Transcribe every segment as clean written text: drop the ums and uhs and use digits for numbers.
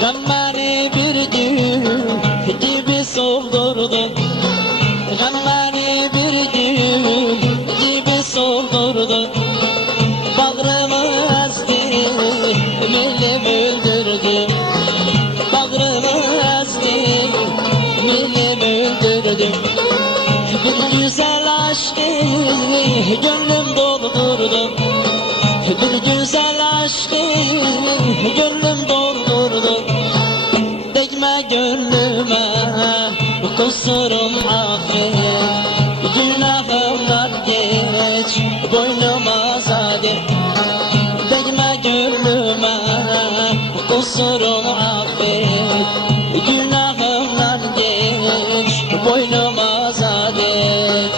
Gammani bir gül gibi soldurdun, gammani bir gül gibi soldurdun. Bağrımı ezdi, millim öldürdü. Bağrımı ezdi, millim öldürdü. Bir güzel aşkı gönlüm doldurdu. Bir güzel aşkı gönlüm doldurdu. Değme gönlüme kusurum affet. Günahımdan geç boynuma zalim. Değme gönlüme kusurum affet. Günahımdan geç boynuma zalim.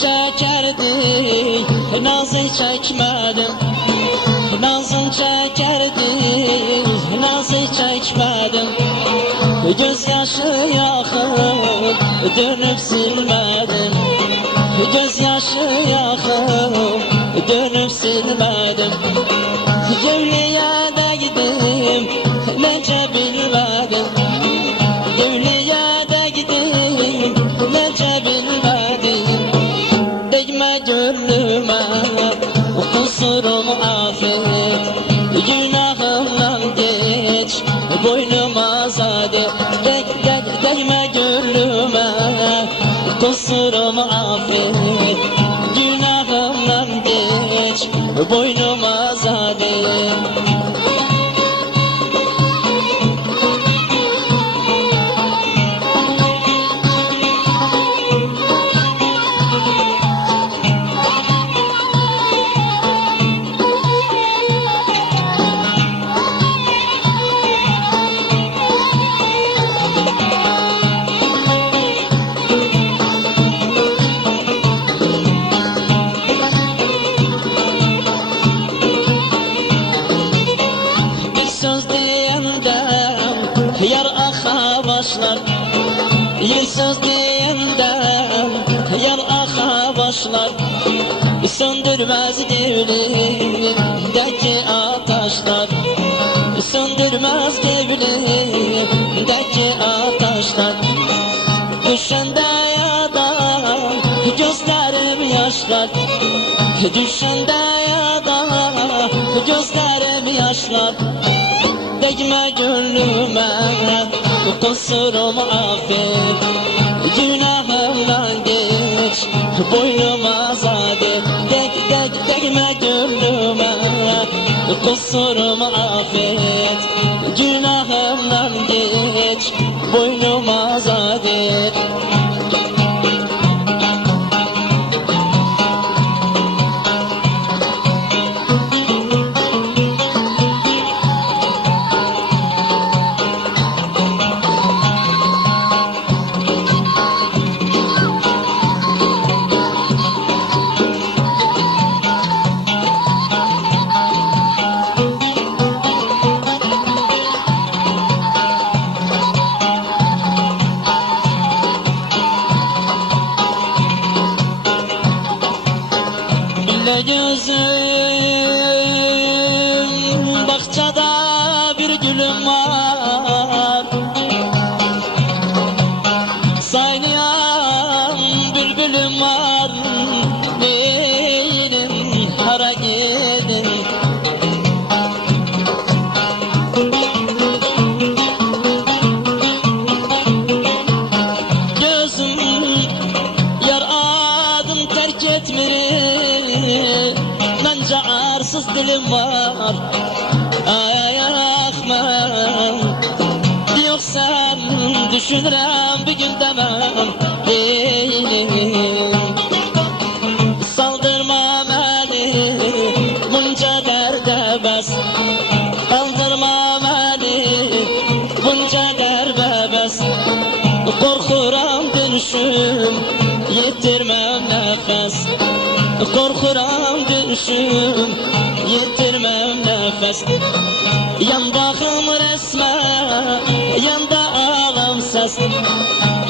Çekerdi, nazı çekmedim. Nazın çekerdi, nazı çekmedim. Gözyaşı yakıp dönüp silmedim. Gözyaşı yakıp dönüp silmedim. Gevliye de gittim, nece bilmedim. Gevliye de gittim, nece bilmedim. Değme gönlüme kusurumu affet. Günahımdan geç boynuma zalim. Değme gönlüme kusurumu affet. Günahımdan geç boynuma zalim. Yar aha başlar, bir söz diyenden yar aha başlar. Söndürmez devrimdeki ateşler. Söndürmez devrimdeki ateşler. Düşende ya da gözlerim yaşlar. Düşende ya da gözlerim yaşlar. Değme gönlüme kusurumu affet. Günahımdan geç boynuma zalim. Değme gönlüme kusurumu affet. Günahımdan geç boynuma zalim. Gözüm bahçada bir gülüm var, saynayan bülbülüm var. ketmirim, bence arsız dilim var. Ay Ahmet, yok sen düşünürüm bir gün demem. Saldırma beni bunca derde bes, kaldırma beni bunca derde bes. Korkuram dönüşüm, yitirmem nefes. Korkuram dönüşüm, yitirmem nefes. Yan bakım resme, yanda ağlam ses.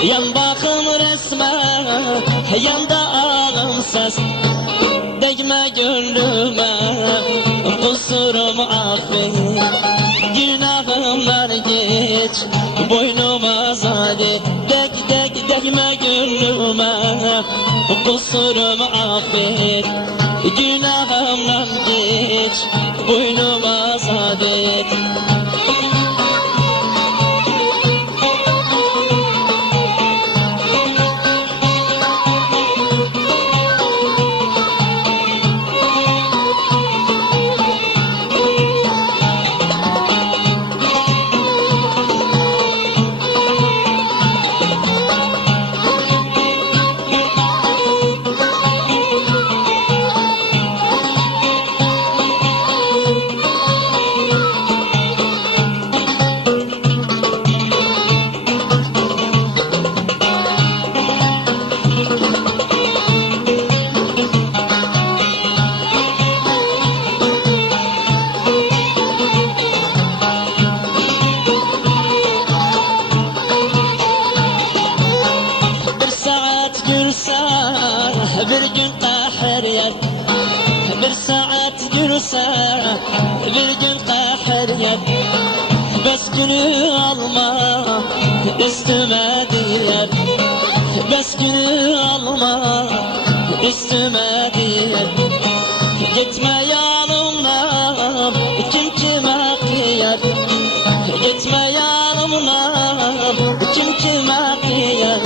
Yan bakım resme, yanda ağlam ses. Değme gönlüme, kusurumu affet. Günahımlar geç, boynuma zadet. Değme gönlüme, kusurumu affet. Günahımdan geç, boynuma zadet. Bir gün kahır yer, bir saat gülse bir gün kahır yer. Bes günü alma üstüme diyer, bes günü alma üstüme diyer. Gitme yanımdan kim kime kıyar, gitme yanımdan kim kime kıyar.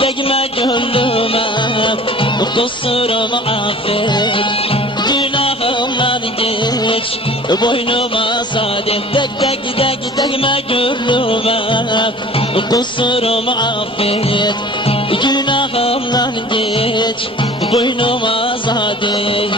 Değme gönlüme, kusurumu affet. Günahımdan geç, boynuma saadet. Değme gönlüme, kusurumu affet. Günahımdan geç, boynuma saadet.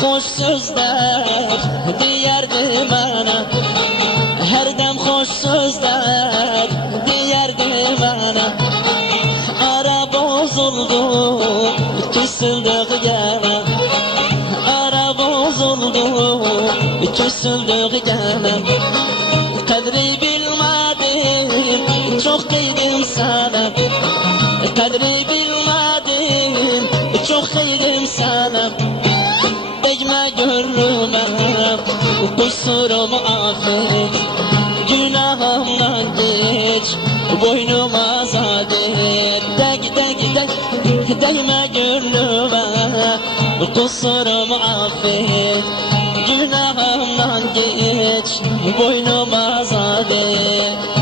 Hoş sözler diyerdi bana, her dem hoş sözler diyerdi bana. Ara bozuldu, küsüldük gene. Ara bozuldu, küsüldük gene. Kadri bilmedim, çok kıydım sana. Kadri bilmedim, çok kıydım sana. Değme gönlüme, kusurumu affet. Günahımdan geç, boynuma zadet. Değme gönlüme, kusurumu affet. Günahımdan geç, boynuma zadet.